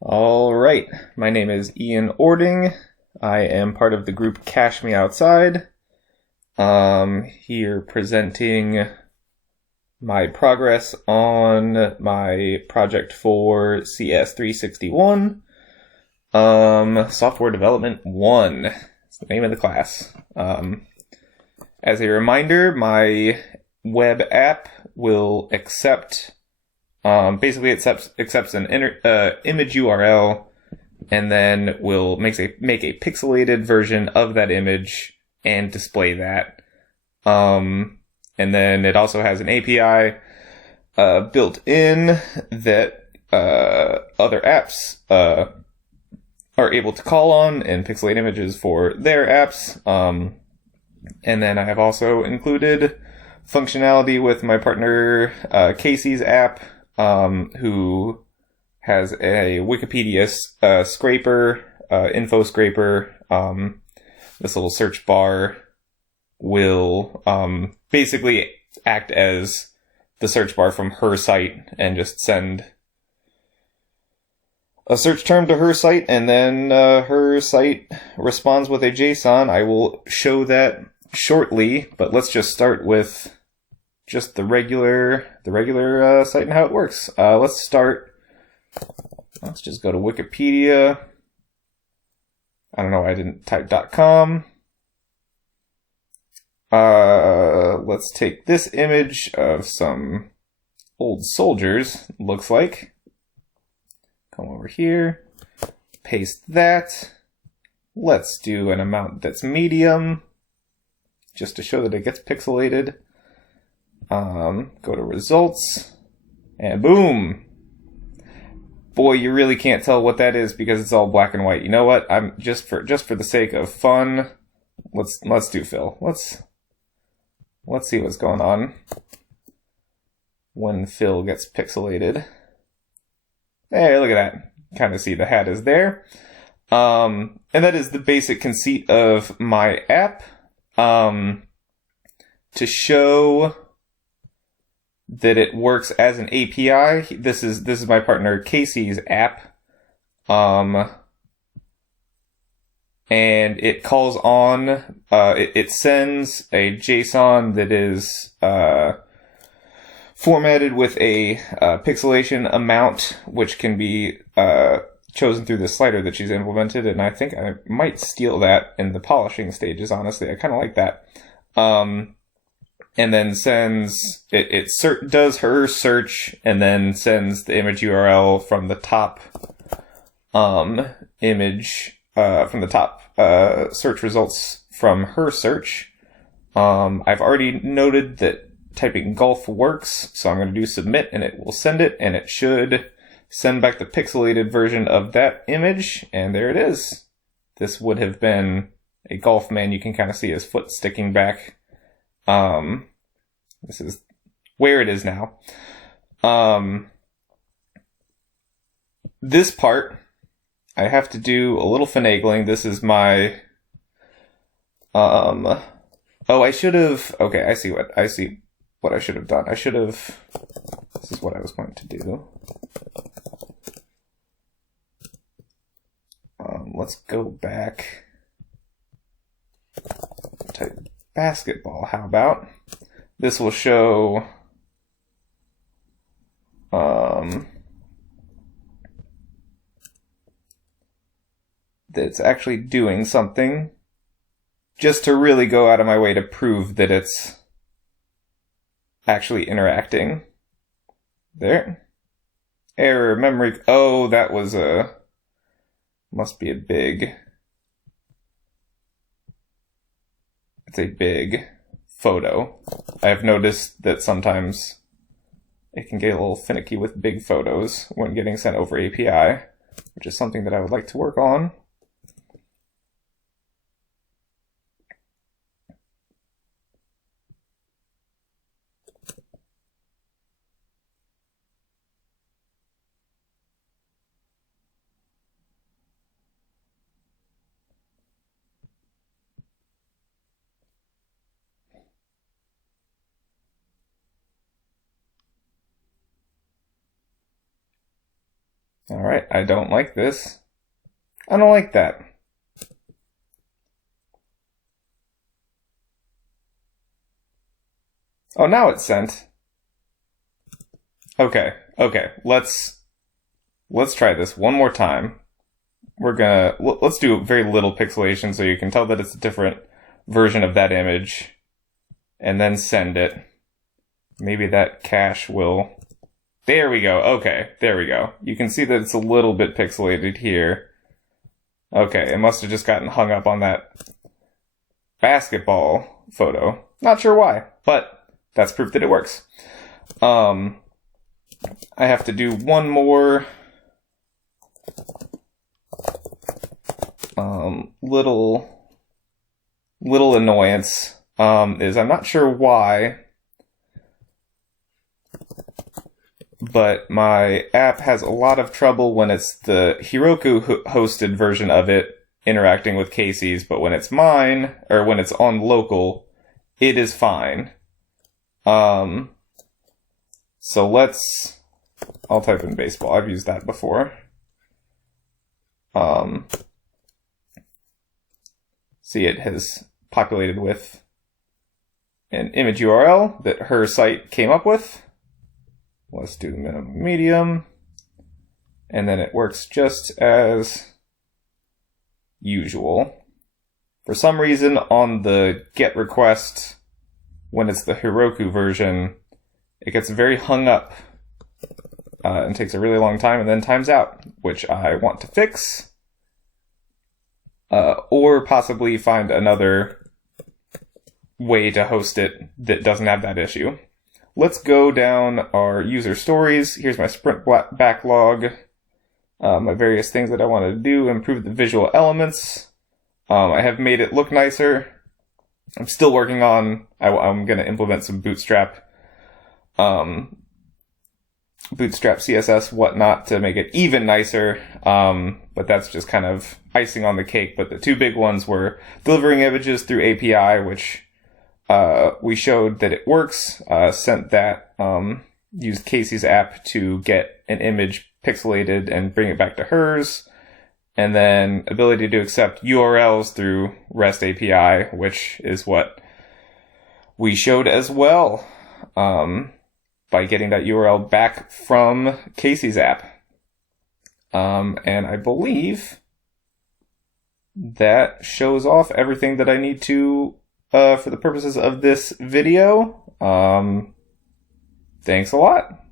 All right, my name is Ian Ording. I am part of the group Cash Me Outside. Here presenting my progress on my project for CS361. Software Development 1. It's the name of the class. As a reminder, my web app will accept basically it accepts an image URL and then will make a pixelated version of that image and display that. And then it also has an API built in that other apps are able to call on and pixelate images for their apps. And then I have also included functionality with my partner Casey's app, who has a Wikipedia scraper, info scraper. This little search bar will basically act as the search bar from her site and just send a search term to her site, and then her site responds with a JSON. I will show that shortly, but let's just start with just the regular site and how it works. Let's just go to Wikipedia. I don't know why I didn't type .com. Let's take this image of some old soldiers, looks like. Come over here, paste that. Let's do an amount that's medium, just to show that it gets pixelated. Go to results, and boom! Boy, you really can't tell what that is because it's all black and white. You know what? I'm just for the sake of fun, let's do fill. Let's see what's going on when fill gets pixelated. Hey, look at that. Kind of see the hat is there. And that is the basic conceit of my app. To show that it works as an API, this is my partner Casey's app. And it calls on, it sends a JSON that is formatted with a pixelation amount, which can be chosen through the slider that she's implemented, and I think I might steal that in the polishing stages, honestly. I kind of like that. And then sends, does her search, and then sends the image URL from the top search results from her search. I've already noted that typing golf works, so I'm going to do submit, and it will send it, and it should send back the pixelated version of that image, and there it is. This would have been a golf man. You can kind of see his foot sticking back. This is where it is now. This part, I have to do a little finagling. This is my, oh, I should have, okay, I see what I should have done. This is what I was going to do. Let's go back. Type basketball, how about? This will show that it's actually doing something, just to really go out of my way to prove that it's actually interacting. There. Error, memory. Oh, that was must be it's a big photo. I have noticed that sometimes it can get a little finicky with big photos when getting sent over API, which is something that I would like to work on. Alright, I don't like this. I don't like that. Oh, now it's sent. Okay, let's try this one more time. Let's do very little pixelation so you can tell that it's a different version of that image, and then send it. Maybe that cache will... There we go, okay, there we go. You can see that it's a little bit pixelated here. Okay, it must have just gotten hung up on that basketball photo. Not sure why, but that's proof that it works. I have to do one more little annoyance, is I'm not sure why, but my app has a lot of trouble when it's the Heroku hosted version of it interacting with Casey's, but when it's mine, or when it's on local, it is fine. So I'll type in baseball. I've used that before. See, it has populated with an image URL that her site came up with. Let's do the minimum medium. And then it works just as usual. For some reason, on the GET request, when it's the Heroku version, it gets very hung up and takes a really long time and then times out, which I want to fix. Or possibly find another way to host it that doesn't have that issue. Let's go down our user stories. Here's my sprint backlog. My various things that I want to do, improve the visual elements. I have made it look nicer. I'm still working on, I'm going to implement some Bootstrap CSS, whatnot, to make it even nicer. But that's just kind of icing on the cake. But the two big ones were delivering images through API, which we showed that it works. Sent that, used Casey's app to get an image pixelated and bring it back to hers. And then ability to accept URLs through REST API, which is what we showed as well, by getting that URL back from Casey's app. And I believe that shows off everything that I need to, for the purposes of this video. Thanks a lot.